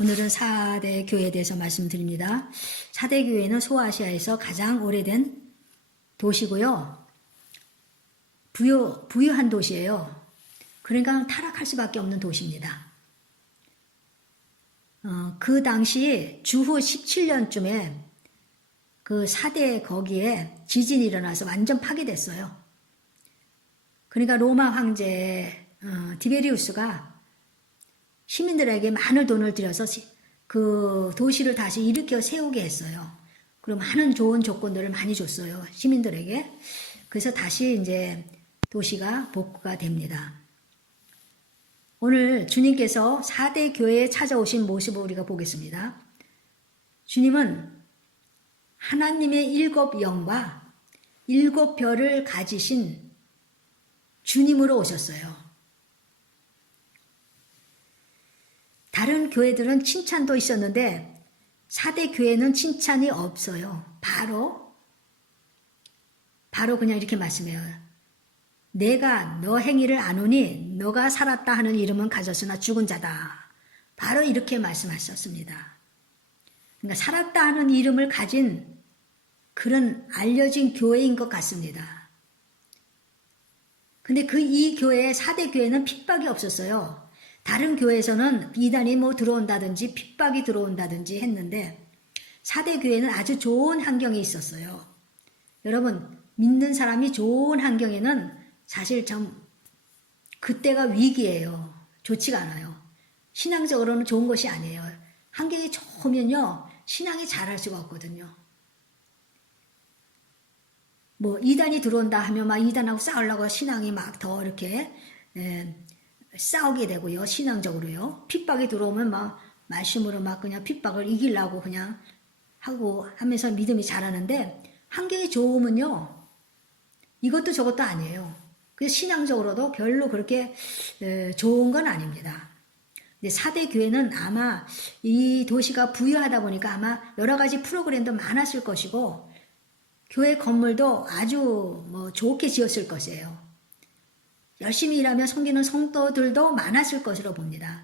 오늘은 4대 교회에 대해서 말씀드립니다. 4대 교회는 소아시아에서 가장 오래된 도시고요. 부유한 도시예요. 그러니까 타락할 수밖에 없는 도시입니다. 그 당시 주후 17년쯤에 그 4대 거기에 지진이 일어나서 완전 파괴됐어요. 그러니까 로마 황제 디베리우스가 시민들에게 많은 돈을 들여서 그 도시를 다시 일으켜 세우게 했어요. 그리고 많은 좋은 조건들을 많이 줬어요. 시민들에게. 그래서 다시 이제 도시가 복구가 됩니다. 오늘 주님께서 4대 교회에 찾아오신 모습을 우리가 보겠습니다. 주님은 하나님의 7영과 7별을 가지신 주님으로 오셨어요. 다른 교회들은 칭찬도 있었는데 4대 교회는 칭찬이 없어요. 바로 그냥 이렇게 말씀해요. 내가 너 행위를 아노니 너가 살았다 하는 이름은 가졌으나 죽은 자다. 바로 이렇게 말씀하셨습니다. 그러니까 살았다 하는 이름을 가진 그런 알려진 교회인 것 같습니다. 근데 이 교회 4대 교회는 핍박이 없었어요. 다른 교회에서는 이단이 들어온다든지 핍박이 들어온다든지 했는데 4대 교회는 아주 좋은 환경이 있었어요. 여러분, 믿는 사람이 좋은 환경에는 사실 참 그때가 위기예요. 좋지가 않아요. 신앙적으로는 좋은 것이 아니에요. 환경이 좋으면요, 신앙이 잘할 수가 없거든요. 이단이 들어온다 하면 막 이단하고 싸우려고 신앙이 막 더 이렇게 싸우게 되고요. 신앙적으로요. 핍박이 들어오면 막 말씀으로 막 그냥 핍박을 이기려고 그냥 하고 하면서 믿음이 자라는데 환경이 좋으면요. 이것도 저것도 아니에요. 그래서 신앙적으로도 별로 그렇게 좋은 건 아닙니다. 근데 4대 교회는 아마 이 도시가 부유하다 보니까 아마 여러 가지 프로그램도 많았을 것이고 교회 건물도 아주 좋게 지었을 것이에요. 열심히 일하며 섬기는 성도들도 많았을 것으로 봅니다.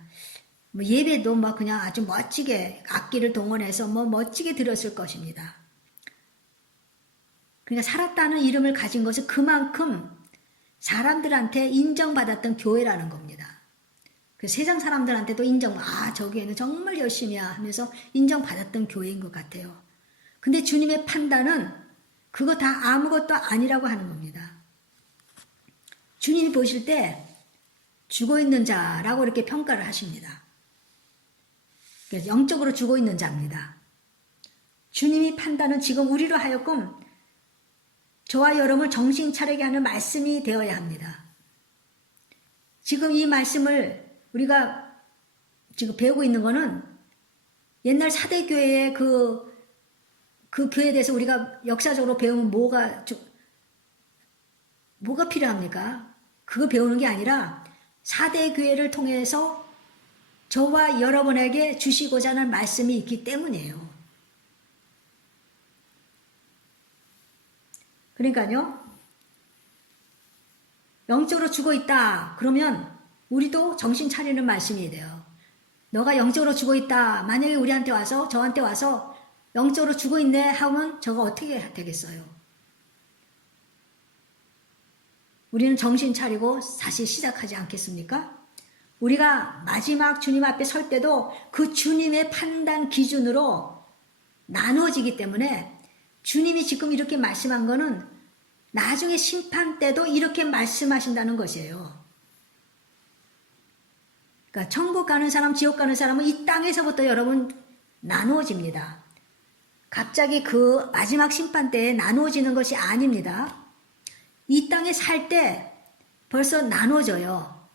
예배도 그냥 아주 멋지게 악기를 동원해서 멋지게 드렸을 것입니다. 그러니까 살았다는 이름을 가진 것은 그만큼 사람들한테 인정받았던 교회라는 겁니다. 그 세상 사람들한테도 저기에는 정말 열심히 하면서 인정받았던 교회인 것 같아요. 근데 주님의 판단은 그거 다 아무것도 아니라고 하는 겁니다. 주님이 보실 때 죽어있는 자라고 이렇게 평가를 하십니다. 영적으로 죽어있는 자입니다. 주님이 판단은 지금 우리로 하여금 저와 여러분을 정신 차리게 하는 말씀이 되어야 합니다. 지금 이 말씀을 우리가 지금 배우고 있는 거는 옛날 4대 교회의 그 교회에 대해서 우리가 역사적으로 배우면 뭐가 필요합니까? 그거 배우는 게 아니라 4대 교회를 통해서 저와 여러분에게 주시고자 하는 말씀이 있기 때문이에요. 그러니까요. 영적으로 죽어있다. 그러면 우리도 정신 차리는 말씀이 돼요. 너가 영적으로 죽어있다. 만약에 우리한테 와서 저한테 와서 영적으로 죽어있네 하면 저거 어떻게 되겠어요? 우리는 정신 차리고 다시 시작하지 않겠습니까? 우리가 마지막 주님 앞에 설 때도 그 주님의 판단 기준으로 나누어지기 때문에 주님이 지금 이렇게 말씀한 거는 나중에 심판 때도 이렇게 말씀하신다는 것이에요. 그러니까 천국 가는 사람, 지옥 가는 사람은 이 땅에서부터 여러분 나누어집니다. 갑자기 그 마지막 심판 때에 나누어지는 것이 아닙니다. 이 땅에 살 때 벌써 나눠져요.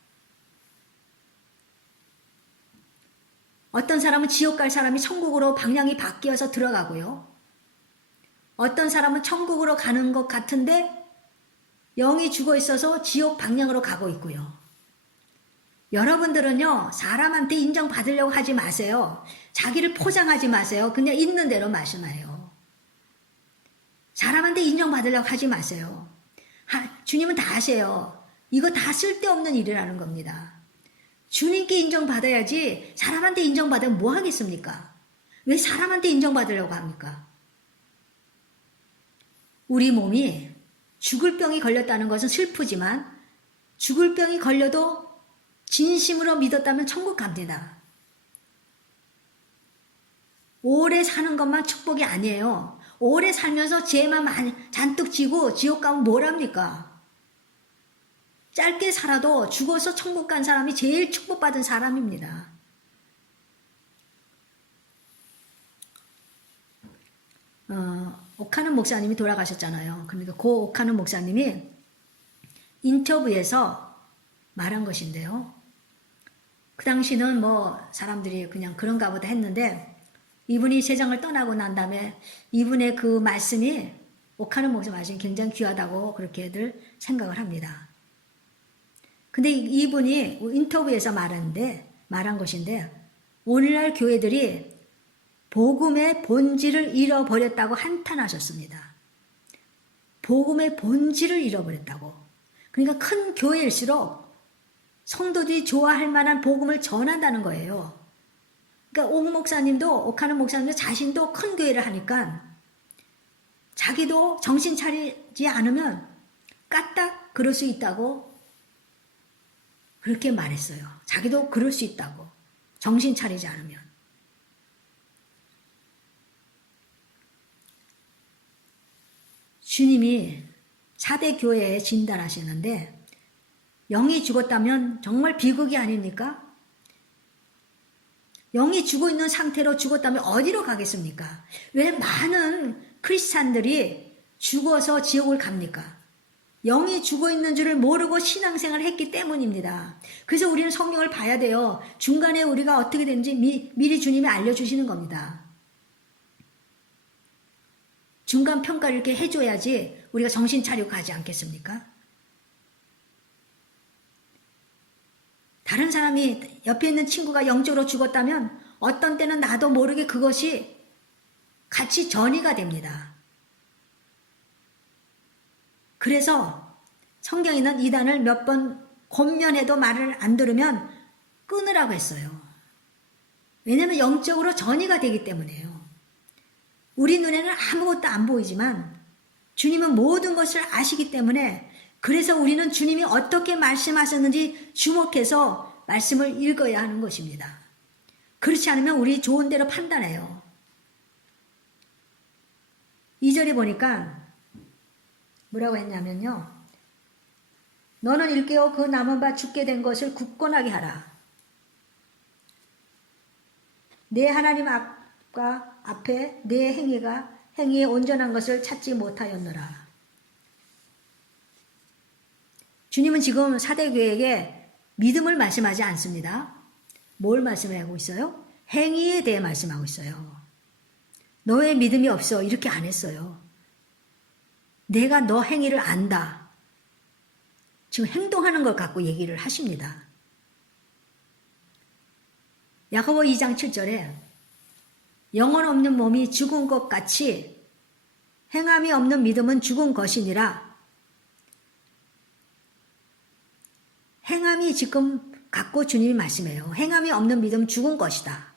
어떤 사람은 지옥 갈 사람이 천국으로 방향이 바뀌어서 들어가고요. 어떤 사람은 천국으로 가는 것 같은데 영이 죽어 있어서 지옥 방향으로 가고 있고요. 여러분들은요, 사람한테 인정받으려고 하지 마세요. 자기를 포장하지 마세요. 그냥 있는 대로 말씀해요. 사람한테 인정받으려고 하지 마세요. 주님은 다 아세요. 이거 다 쓸데없는 일이라는 겁니다. 주님께 인정받아야지 사람한테 인정받으면 뭐 하겠습니까? 왜 사람한테 인정받으려고 합니까? 우리 몸이 죽을 병이 걸렸다는 것은 슬프지만 죽을 병이 걸려도 진심으로 믿었다면 천국 갑니다. 오래 사는 것만 축복이 아니에요. 오래 살면서 죄만 잔뜩 지고 지옥 가면 뭘 합니까? 짧게 살아도 죽어서 천국 간 사람이 제일 축복받은 사람입니다. 오카는 목사님이 돌아가셨잖아요. 그러니까 그 오카는 목사님이 인터뷰에서 말한 것인데요. 그 당시는 뭐 사람들이 그냥 그런가 보다 했는데 이분이 세상을 떠나고 난 다음에 이분의 그 말씀이 오카는 목사 말씀이 굉장히 귀하다고 그렇게들 생각을 합니다. 근데 이분이 인터뷰에서 말한 것인데 오늘날 교회들이 복음의 본질을 잃어버렸다고 한탄하셨습니다. 복음의 본질을 잃어버렸다고. 그러니까 큰 교회일수록 성도들이 좋아할 만한 복음을 전한다는 거예요. 그러니까 옥 목사님도 옥하는 목사님도 자신도 큰 교회를 하니까 자기도 정신 차리지 않으면 까딱 그럴 수 있다고 그렇게 말했어요. 자기도 그럴 수 있다고. 정신 차리지 않으면. 주님이 4대 교회에 진단하시는데 영이 죽었다면 정말 비극이 아닙니까? 영이 죽어 있는 상태로 죽었다면 어디로 가겠습니까? 왜 많은 크리스찬들이 죽어서 지옥을 갑니까? 영이 죽어 있는 줄을 모르고 신앙생활을 했기 때문입니다. 그래서 우리는 성경을 봐야 돼요. 중간에 우리가 어떻게 되는지 미리 주님이 알려주시는 겁니다. 중간 평가를 이렇게 해줘야지 우리가 정신 차리고 가지 않겠습니까? 다른 사람이 옆에 있는 친구가 영적으로 죽었다면 어떤 때는 나도 모르게 그것이 같이 전이가 됩니다. 그래서 성경에는 이단을 몇 번 권면해도 말을 안 들으면 끊으라고 했어요. 왜냐하면 영적으로 전이가 되기 때문에요. 우리 눈에는 아무것도 안 보이지만 주님은 모든 것을 아시기 때문에 그래서 우리는 주님이 어떻게 말씀하셨는지 주목해서 말씀을 읽어야 하는 것입니다. 그렇지 않으면 우리 좋은 대로 판단해요. 2절에 보니까 뭐라고 했냐면요. 너는 일깨어 그 남은 바 죽게 된 것을 굳건하게 하라. 내 하나님 앞에 내 행위의 온전한 것을 찾지 못하였노라. 주님은 지금 사대교회에게 믿음을 말씀하지 않습니다. 뭘 말씀하고 있어요? 행위에 대해 말씀하고 있어요. 너의 믿음이 없어 이렇게 안 했어요. 내가 너 행위를 안다. 지금 행동하는 걸 갖고 얘기를 하십니다. 야고보 2장 7절에 영혼 없는 몸이 죽은 것 같이 행함이 없는 믿음은 죽은 것이니라. 행함이 지금 갖고 주님이 말씀해요. 행함이 없는 믿음은 죽은 것이다.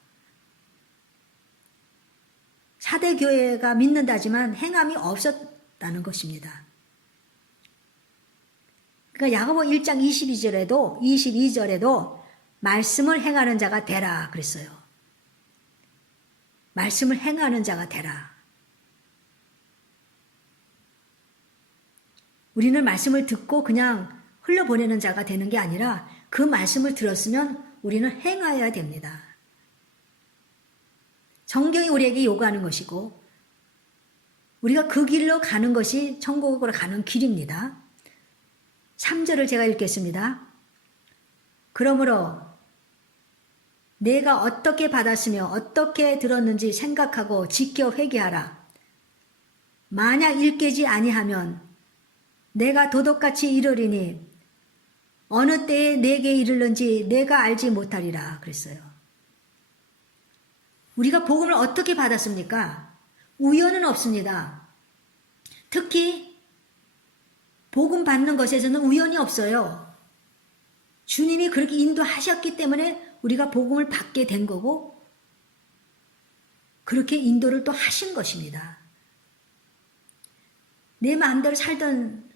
4대 교회가 믿는다지만 행함이 없었다는 것입니다. 그러니까 야고보 1장 22절에도 말씀을 행하는 자가 되라 그랬어요. 말씀을 행하는 자가 되라. 우리는 말씀을 듣고 그냥 흘려보내는 자가 되는 게 아니라 그 말씀을 들었으면 우리는 행하여야 됩니다. 성경이 우리에게 요구하는 것이고 우리가 그 길로 가는 것이 천국으로 가는 길입니다. 3절을 제가 읽겠습니다. 그러므로 내가 어떻게 받았으며 어떻게 들었는지 생각하고 지켜 회개하라. 만약 일깨지 아니하면 내가 도둑같이 이르리니 어느 때에 내게 이르는지 내가 알지 못하리라 그랬어요. 우리가 복음을 어떻게 받았습니까? 우연은 없습니다. 특히 복음 받는 것에서는 우연이 없어요. 주님이 그렇게 인도하셨기 때문에 우리가 복음을 받게 된 거고 그렇게 인도를 또 하신 것입니다. 내 마음대로 살던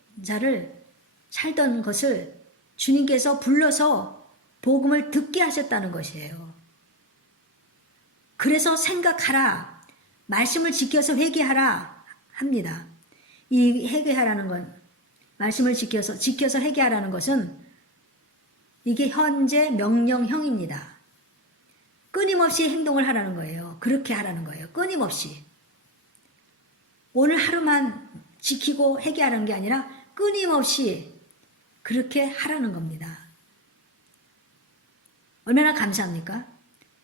것을 주님께서 불러서 복음을 듣게 하셨다는 것이에요. 그래서 생각하라, 말씀을 지켜서 회개하라 합니다. 이 회개하라는 건, 말씀을 지켜서 회개하라는 것은 이게 현재 명령형입니다. 끊임없이 행동을 하라는 거예요. 그렇게 하라는 거예요. 끊임없이. 오늘 하루만 지키고 회개하라는 게 아니라 끊임없이 그렇게 하라는 겁니다. 얼마나 감사합니까?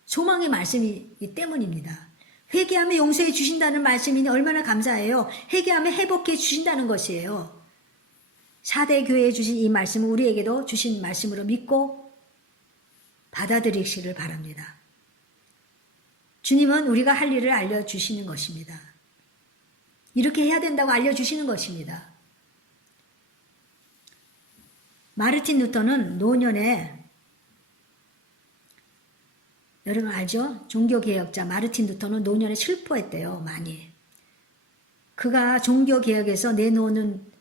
소망의 말씀이기 때문입니다. 회개하면 용서해 주신다는 말씀이니 얼마나 감사해요. 회개하면 회복해 주신다는 것이에요. 4대 교회에 주신 이 말씀은 우리에게도 주신 말씀으로 믿고 받아들이시기를 바랍니다. 주님은 우리가 할 일을 알려주시는 것입니다. 이렇게 해야 된다고 알려주시는 것입니다. 마르틴 루터는 노년에, 여러분 알죠? 종교개혁자 마르틴 루터는 노년에 슬퍼했대요. 많이. 그가 종교개혁에서 내놓는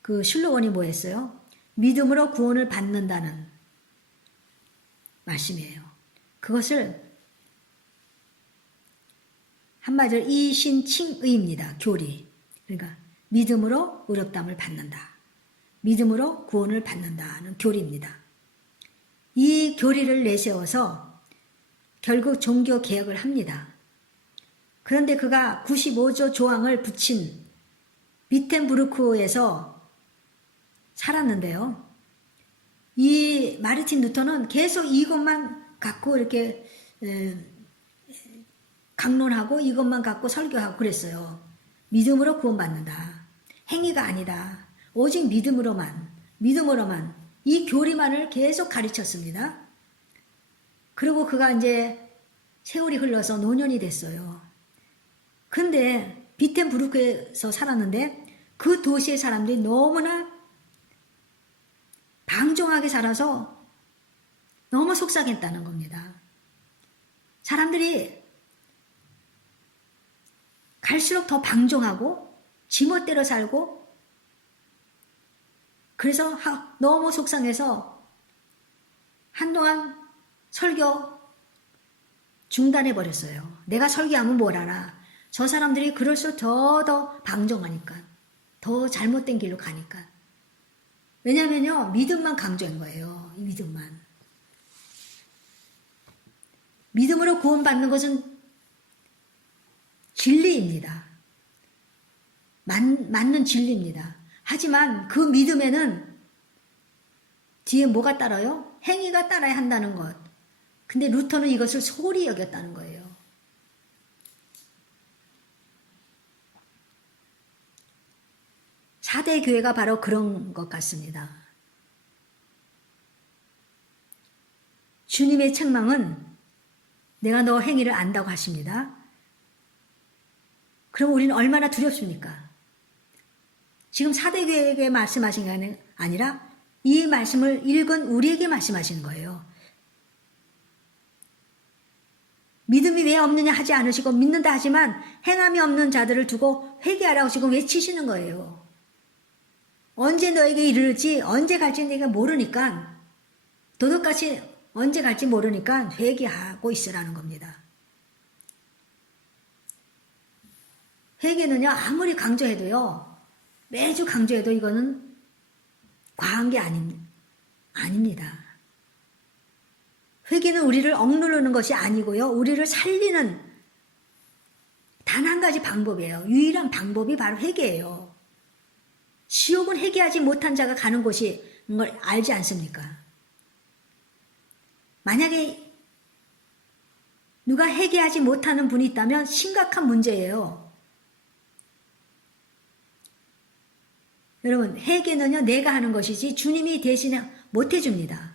그 슬로건이 뭐였어요? 믿음으로 구원을 받는다는 말씀이에요. 그것을 한마디로 이신칭의입니다. 교리. 그러니까 믿음으로 의롭다함을 받는다. 믿음으로 구원을 받는다는 교리입니다. 이 교리를 내세워서 결국 종교개혁을 합니다. 그런데 그가 95조 조항을 붙인 비텐부르크에서 살았는데요. 이 마르틴 루터는 계속 이것만 갖고 이렇게 강론하고 이것만 갖고 설교하고 그랬어요. 믿음으로 구원받는다. 행위가 아니다. 오직 믿음으로만 이 교리만을 계속 가르쳤습니다. 그리고 그가 이제 세월이 흘러서 노년이 됐어요. 근데 비텐부르크에서 살았는데 그 도시의 사람들이 너무나 방종하게 살아서 너무 속상했다는 겁니다. 사람들이 갈수록 더 방종하고 지멋대로 살고 그래서 너무 속상해서 한동안 설교 중단해 버렸어요. 내가 설교하면 뭘 알아. 저 사람들이 그럴수록 더 방종하니까 더 잘못된 길로 가니까. 왜냐면요 믿음만 강조한 거예요. 이 믿음만. 믿음으로 구원받는 것은 진리입니다. 맞는 진리입니다. 하지만 그 믿음에는 뒤에 뭐가 따라요? 행위가 따라야 한다는 것. 근데 루터는 이것을 소홀히 여겼다는 거예요. 사대 교회가 바로 그런 것 같습니다. 주님의 책망은 내가 너 행위를 안다고 하십니다. 그럼 우리는 얼마나 두렵습니까? 지금 사대교회에게 말씀하신 게 아니라 이 말씀을 읽은 우리에게 말씀하시는 거예요. 믿음이 왜 없느냐 하지 않으시고 믿는다 하지만 행함이 없는 자들을 두고 회개하라고 지금 외치시는 거예요. 언제 너에게 이르지 언제 갈지 내가 모르니까 도둑같이 언제 갈지 모르니까 회개하고 있으라는 겁니다. 회개는요 아무리 강조해도요 매주 강조해도 이거는 과한 게 아닙니다. 회개는 우리를 억누르는 것이 아니고요 우리를 살리는 단 한 가지 방법이에요. 유일한 방법이 바로 회개예요. 지옥은 회개하지 못한 자가 가는 곳인 걸 알지 않습니까? 만약에 누가 회개하지 못하는 분이 있다면 심각한 문제예요. 여러분 회개는요 내가 하는 것이지 주님이 대신 못 해줍니다.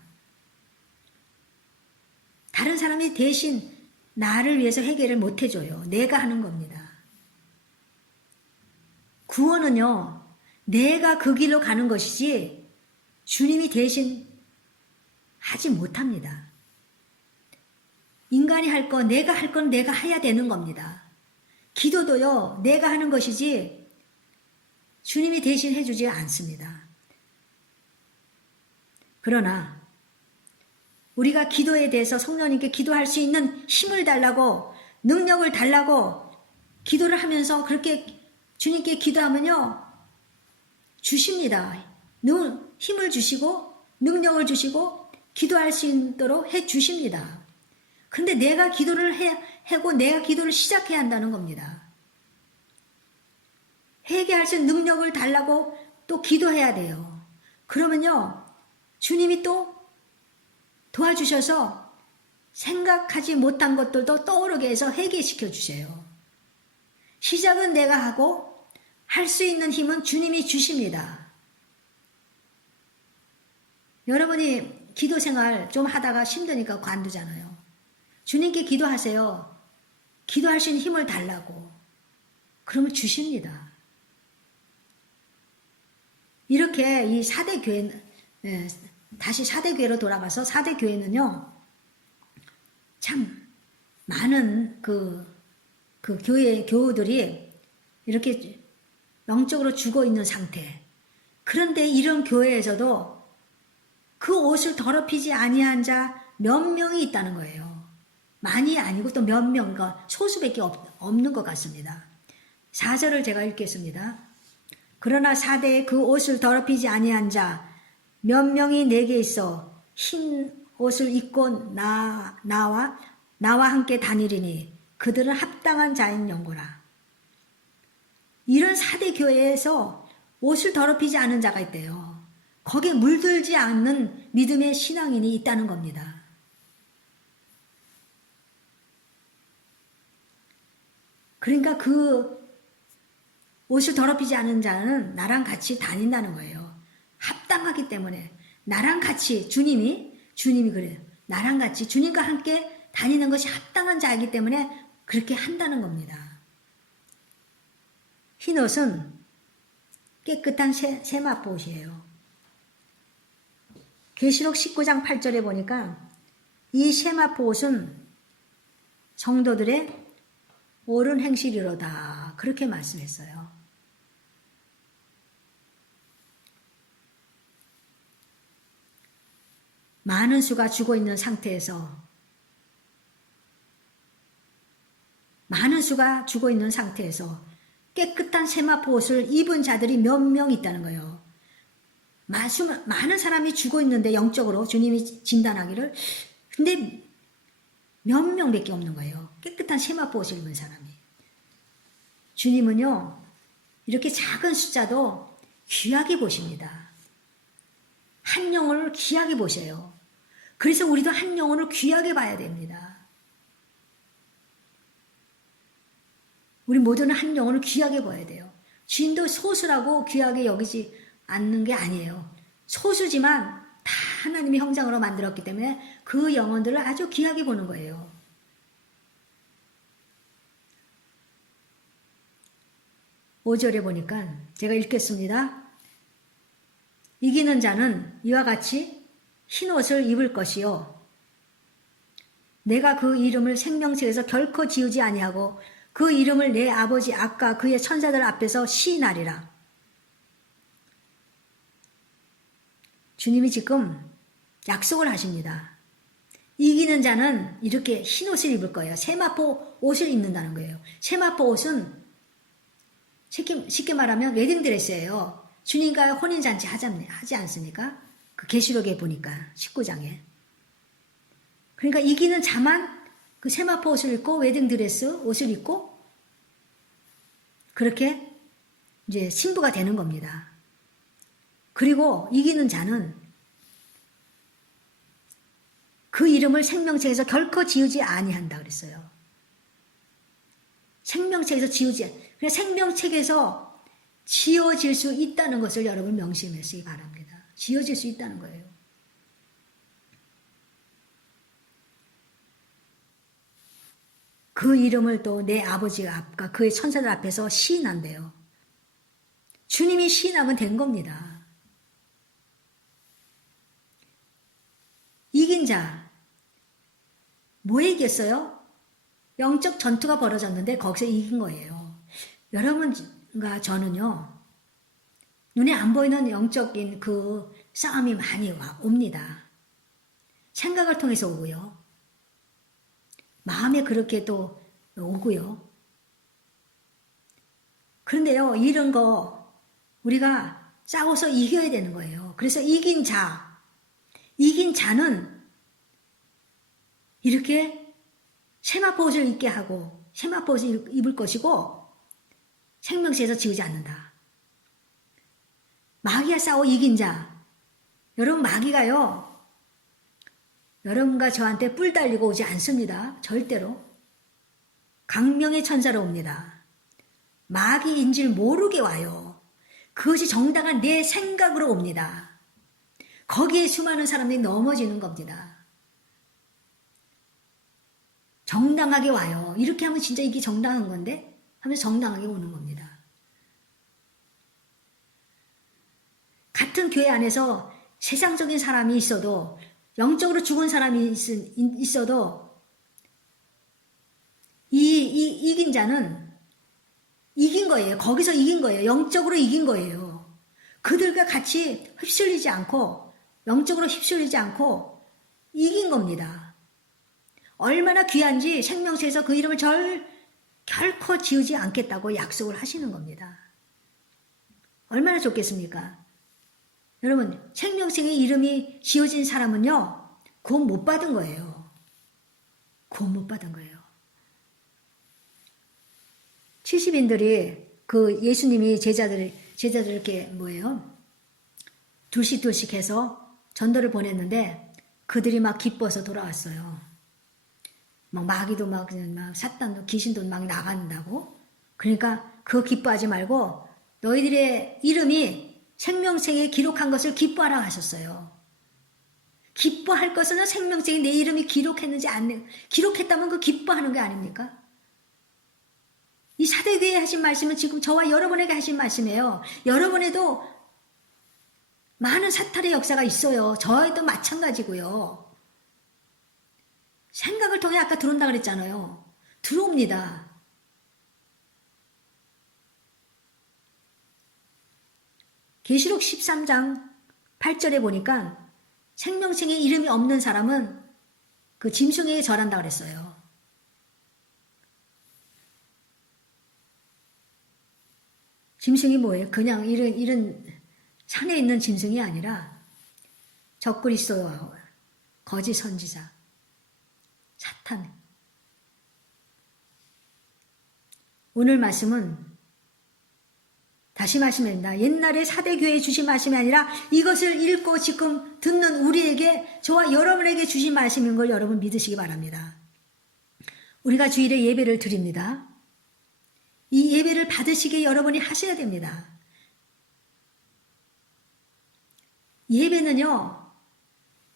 다른 사람이 대신 나를 위해서 회개를 못 해줘요. 내가 하는 겁니다. 구원은요 내가 그 길로 가는 것이지 주님이 대신 하지 못합니다. 인간이 할 거, 내가 할 건 내가 해야 되는 겁니다. 기도도요, 내가 하는 것이지 주님이 대신 해주지 않습니다. 그러나 우리가 기도에 대해서 성령님께 기도할 수 있는 힘을 달라고, 능력을 달라고 기도를 하면서 그렇게 주님께 기도하면요, 주십니다. 힘을 주시고 능력을 주시고 기도할 수 있도록 해 주십니다. 근데 내가 기도를 하고 내가 기도를 시작해야 한다는 겁니다. 회개할 수 있는 능력을 달라고 또 기도해야 돼요. 그러면요, 주님이 또 도와주셔서 생각하지 못한 것들도 떠오르게 해서 회개시켜 주세요. 시작은 내가 하고 할 수 있는 힘은 주님이 주십니다. 여러분이 기도 생활 좀 하다가 힘드니까 관두잖아요. 주님께 기도하세요. 기도할 수 있는 힘을 달라고. 그러면 주십니다. 이렇게 이 4대 교회, 다시 4대 교회로 돌아가서 4대 교회는요, 참 많은 그 교우들이 이렇게 영적으로 죽어 있는 상태. 그런데 이런 교회에서도 그 옷을 더럽히지 아니한 자 몇 명이 있다는 거예요. 많이 아니고 또 몇 명, 그러니까 소수밖에 없는 것 같습니다. 4절을 제가 읽겠습니다. 그러나 4대에 그 옷을 더럽히지 아니한 자 몇 명이 내게 있어 흰 옷을 입고 나와 함께 다니리니 그들은 합당한 자인 영고라. 이런 4대 교회에서 옷을 더럽히지 않은 자가 있대요. 거기에 물들지 않는 믿음의 신앙인이 있다는 겁니다. 그러니까 그 옷을 더럽히지 않은 자는 나랑 같이 다닌다는 거예요. 합당하기 때문에 나랑 같이 주님이 그래요. 나랑 같이 주님과 함께 다니는 것이 합당한 자이기 때문에 그렇게 한다는 겁니다. 흰 옷은 깨끗한 세마포옷이에요. 계시록 19장 8절에 보니까 이 세마포옷은 성도들의 옳은 행실이로다. 그렇게 말씀했어요. 많은 수가 죽어 있는 상태에서 깨끗한 세마포 옷을 입은 자들이 몇 명 있다는 거예요. 많은 사람이 죽어 있는데 영적으로 주님이 진단하기를, 근데 몇 명밖에 없는 거예요. 깨끗한 세마포 옷을 입은 사람이. 주님은요, 이렇게 작은 숫자도 귀하게 보십니다. 한 영혼을 귀하게 보셔요. 그래서 우리도 한 영혼을 귀하게 봐야 됩니다. 우리 모두는 한 영혼을 귀하게 봐야 돼요. 주님도 소수라고 귀하게 여기지 않는 게 아니에요. 소수지만 다 하나님의 형상으로 만들었기 때문에 그 영혼들을 아주 귀하게 보는 거예요. (5절에) 보니까 제가 읽겠습니다. 이기는 자는 이와 같이 흰 옷을 입을 것이요 내가 그 이름을 생명책에서 결코 지우지 아니하고 그 이름을 내 아버지 아까 그의 천사들 앞에서 시인하리라. 주님이 지금 약속을 하십니다. 이기는 자는 이렇게 흰 옷을 입을 거예요. 세마포 옷을 입는다는 거예요. 세마포 옷은 쉽게 말하면 웨딩드레스예요. 주님과 혼인잔치 하지 않습니까? 그 계시록에 보니까 19장에. 그러니까 이기는 자만 그 세마포 옷을 입고 웨딩드레스 옷을 입고 그렇게 이제 신부가 되는 겁니다. 그리고 이기는 자는 그 이름을 생명책에서 결코 지우지 아니한다 그랬어요. 생명책에서 그냥 생명책에서 지워질 수 있다는 것을 여러분 명심하시기 바랍니다. 지워질 수 있다는 거예요. 그 이름을 또 내 아버지 앞과 그의 천사들 앞에서 시인한대요. 주님이 시인하면 된 겁니다. 이긴 자. 뭐에 이겼어요? 영적 전투가 벌어졌는데 거기서 이긴 거예요. 여러분과 저는요, 눈에 안 보이는 영적인 그 싸움이 많이 옵니다. 생각을 통해서 오고요. 마음에 그렇게 또 오고요. 그런데요, 이런 거 우리가 싸워서 이겨야 되는 거예요. 그래서 이긴 자는 이렇게 세마포옷을 입게 하고 세마포옷을 입을 것이고 생명수에서 지우지 않는다. 마귀와 싸워 이긴 자. 여러분, 마귀가요, 여러분과 저한테 뿔 달리고 오지 않습니다. 절대로. 강명의 천사로 옵니다. 마귀인 줄 모르게 와요. 그것이 정당한 내 생각으로 옵니다. 거기에 수많은 사람들이 넘어지는 겁니다. 정당하게 와요. 이렇게 하면 진짜 이게 정당한 건데 하면서 정당하게 오는 겁니다. 같은 교회 안에서 세상적인 사람이 있어도, 영적으로 죽은 사람이 있어도 이긴 자는 이긴 거예요. 거기서 이긴 거예요. 영적으로 이긴 거예요. 그들과 같이 휩쓸리지 않고, 영적으로 휩쓸리지 않고 이긴 겁니다. 얼마나 귀한지 생명수에서 그 이름을 결코 지우지 않겠다고 약속을 하시는 겁니다. 얼마나 좋겠습니까? 여러분, 생명생의 이름이 지어진 사람은요, 구원 못 받은 거예요. 구원 못 받은 거예요. 70인들이 그 예수님이 제자들 이렇게 둘씩 해서 전도를 보냈는데 그들이 막 기뻐서 돌아왔어요. 막 마귀도 막 사탄도 귀신도 막 나간다고. 그러니까 그거 기뻐하지 말고 너희들의 이름이 생명책에 기록한 것을 기뻐하라 하셨어요. 기뻐할 것은 생명책에 내 이름이 기록했다면 그 기뻐하는 게 아닙니까? 이 사대교회에 하신 말씀은 지금 저와 여러분에게 하신 말씀이에요. 여러분에도 많은 사탄의 역사가 있어요. 저에도 마찬가지고요. 생각을 통해 아까 들어온다 그랬잖아요. 들어옵니다. 계시록 13장 8절에 보니까 생명책에 이름이 없는 사람은 그 짐승에게 절한다 그랬어요. 짐승이 뭐예요? 그냥 이런 산에 있는 짐승이 아니라 적그리스도, 거짓 선지자, 사탄. 오늘 말씀은 다시 말씀입니다. 옛날에 사대교회에 주신 말씀이 아니라 이것을 읽고 지금 듣는 우리에게, 저와 여러분에게 주신 말씀인 걸 여러분 믿으시기 바랍니다. 우리가 주일에 예배를 드립니다. 이 예배를 받으시게 여러분이 하셔야 됩니다. 예배는요,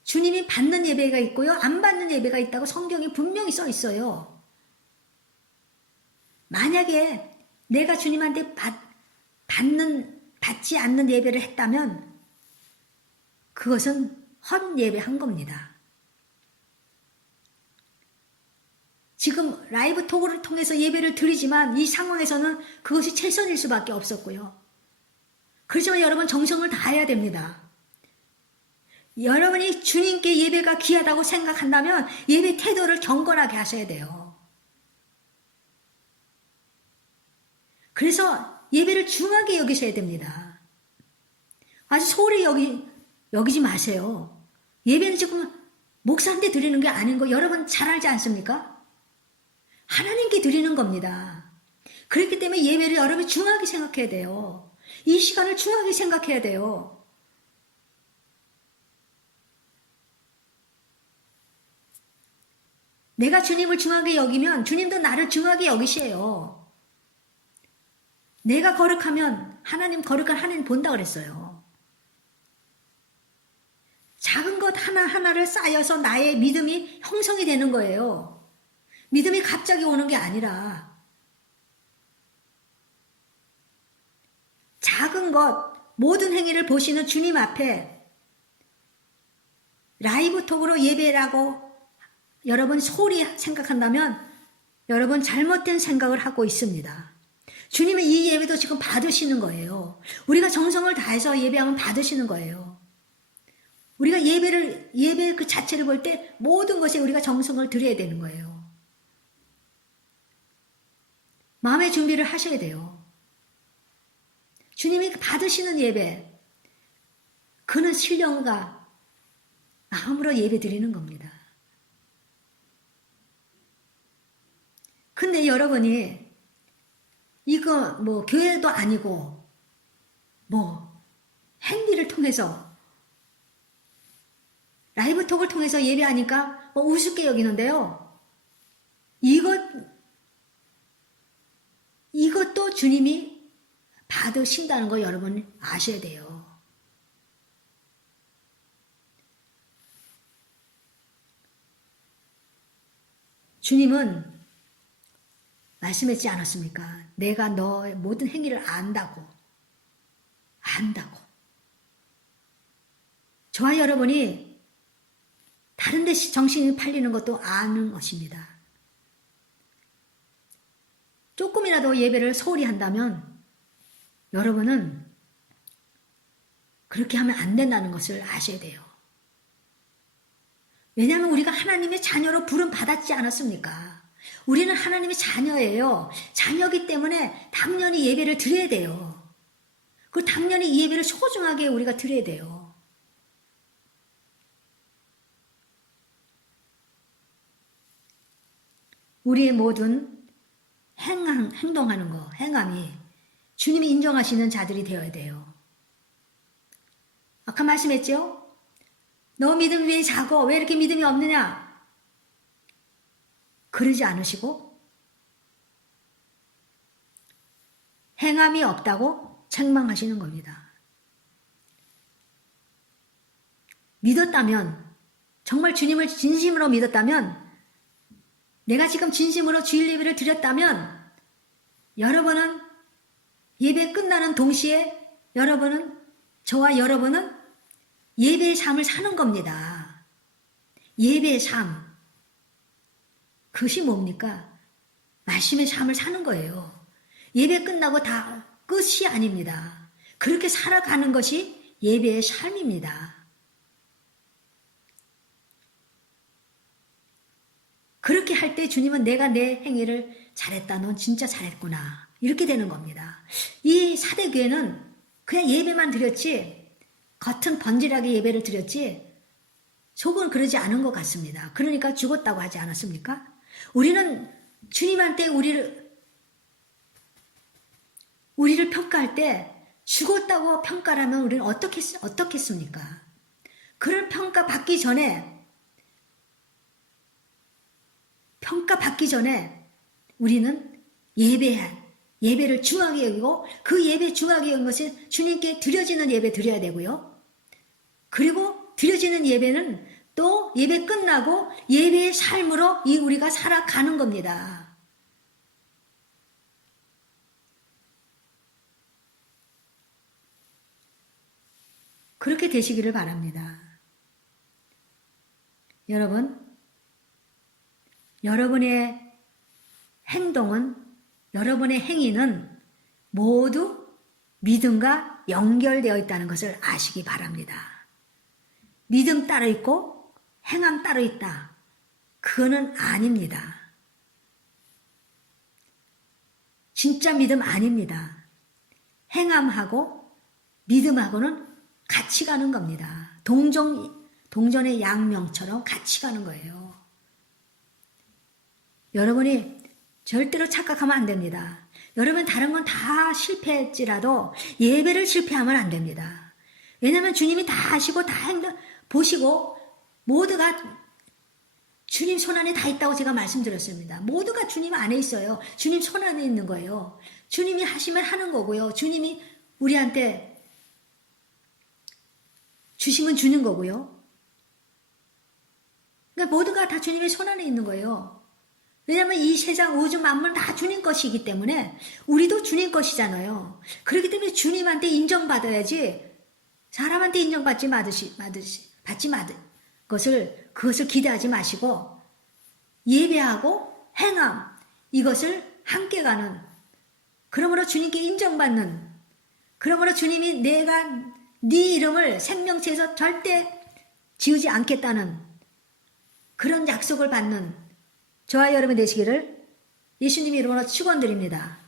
주님이 받는 예배가 있고요, 안 받는 예배가 있다고 성경에 분명히 써 있어요. 만약에 내가 주님한테 받지 않는 예배를 했다면 그것은 헛 예배한 겁니다. 지금 라이브 톡을 통해서 예배를 드리지만 이 상황에서는 그것이 최선일 수밖에 없었고요. 그렇지만 여러분 정성을 다해야 됩니다. 여러분이 주님께 예배가 귀하다고 생각한다면 예배 태도를 경건하게 하셔야 돼요. 그래서 예배를 중하게 여기셔야 됩니다. 아주 소홀히 여기지 마세요. 예배는 지금 목사한테 드리는 게 아닌 거 여러분 잘 알지 않습니까? 하나님께 드리는 겁니다. 그렇기 때문에 예배를 여러분이 중하게 생각해야 돼요. 이 시간을 중하게 생각해야 돼요. 내가 주님을 중하게 여기면 주님도 나를 중하게 여기셔요. 내가 거룩하면 거룩한 하나님 본다 그랬어요. 작은 것 하나하나를 쌓여서 나의 믿음이 형성이 되는 거예요. 믿음이 갑자기 오는 게 아니라 작은 것, 모든 행위를 보시는 주님 앞에 라이브 톡으로 예배라고 여러분 소홀히 생각한다면 여러분 잘못된 생각을 하고 있습니다. 주님은 이 예배도 지금 받으시는 거예요. 우리가 정성을 다해서 예배하면 받으시는 거예요. 우리가 예배 그 자체를 볼 때 모든 것에 우리가 정성을 들여야 되는 거예요. 마음의 준비를 하셔야 돼요. 주님이 받으시는 예배, 그는 신령과 마음으로 예배 드리는 겁니다. 근데 여러분이 이거 뭐 교회도 아니고 뭐 행비를 통해서 라이브 톡을 통해서 예배하니까 뭐 우습게 여기는데요. 이것도 주님이 받으신다는 거 여러분 아셔야 돼요. 주님은 말씀했지 않았습니까? 내가 너의 모든 행위를 안다고. 저와 여러분이 다른 데 정신이 팔리는 것도 아는 것입니다. 조금이라도 예배를 소홀히 한다면 여러분은 그렇게 하면 안 된다는 것을 아셔야 돼요. 왜냐하면 우리가 하나님의 자녀로 부름 받았지 않았습니까? 우리는 하나님의 자녀예요. 자녀이기 때문에 당연히 예배를 드려야 돼요. 그 당연히 이 예배를 소중하게 우리가 드려야 돼요. 우리의 모든 행동하는 거, 행함이 주님이 인정하시는 자들이 되어야 돼요. 아까 말씀했죠? 너 믿음이 왜 작어? 왜 이렇게 믿음이 없느냐? 그러지 않으시고 행함이 없다고 책망하시는 겁니다. 믿었다면, 정말 주님을 진심으로 믿었다면, 내가 지금 진심으로 주일 예배를 드렸다면 여러분은 예배 끝나는 동시에 저와 여러분은 예배의 삶을 사는 겁니다. 예배의 삶. 그것이 뭡니까? 말씀의 삶을 사는 거예요. 예배 끝나고 다 끝이 아닙니다. 그렇게 살아가는 것이 예배의 삶입니다. 그렇게 할 때 주님은 내가 내 행위를 잘했다. 넌 진짜 잘했구나. 이렇게 되는 겁니다. 이 사대교회는 그냥 예배만 드렸지, 겉은 번질하게 예배를 드렸지, 속은 그러지 않은 것 같습니다. 그러니까 죽었다고 하지 않았습니까? 우리는 주님한테 우리를 평가할 때 죽었다고 평가를 하면 우리는 어떻겠습니까? 그런 평가받기 전에 우리는 예배를 중하게 여기고, 그 예배 중하게 여긴 것은 주님께 드려지는 예배 드려야 되고요. 그리고 드려지는 예배는 또 예배 끝나고 예배의 삶으로 우리가 살아가는 겁니다. 그렇게 되시기를 바랍니다. 여러분의 행동은, 여러분의 행위는 모두 믿음과 연결되어 있다는 것을 아시기 바랍니다. 믿음 따로 있고 행함 따로 있다. 그거는 아닙니다. 진짜 믿음 아닙니다. 행함하고 믿음하고는 같이 가는 겁니다. 동전의 양면처럼 같이 가는 거예요. 여러분이 절대로 착각하면 안 됩니다. 여러분 다른 건 다 실패했지라도 예배를 실패하면 안 됩니다. 왜냐하면 주님이 다 하시고 다 보시고 모두가 주님 손안에 다 있다고 제가 말씀드렸습니다. 모두가 주님 안에 있어요. 주님 손안에 있는 거예요. 주님이 하시면 하는 거고요. 주님이 우리한테 주시면 주는 거고요. 그러니까 모두가 다 주님의 손안에 있는 거예요. 왜냐하면 이 세상 우주 만물 다 주님 것이기 때문에 우리도 주님 것이잖아요. 그렇기 때문에 주님한테 인정받아야지, 사람한테 인정받지 그것을 기대하지 마시고 예배하고 행함 이것을 함께 가는, 그러므로 주님께 인정받는, 그러므로 주님이 내가 네 이름을 생명체에서 절대 지우지 않겠다는 그런 약속을 받는 저와 여러분 되시기를 예수님 이름으로 축원드립니다.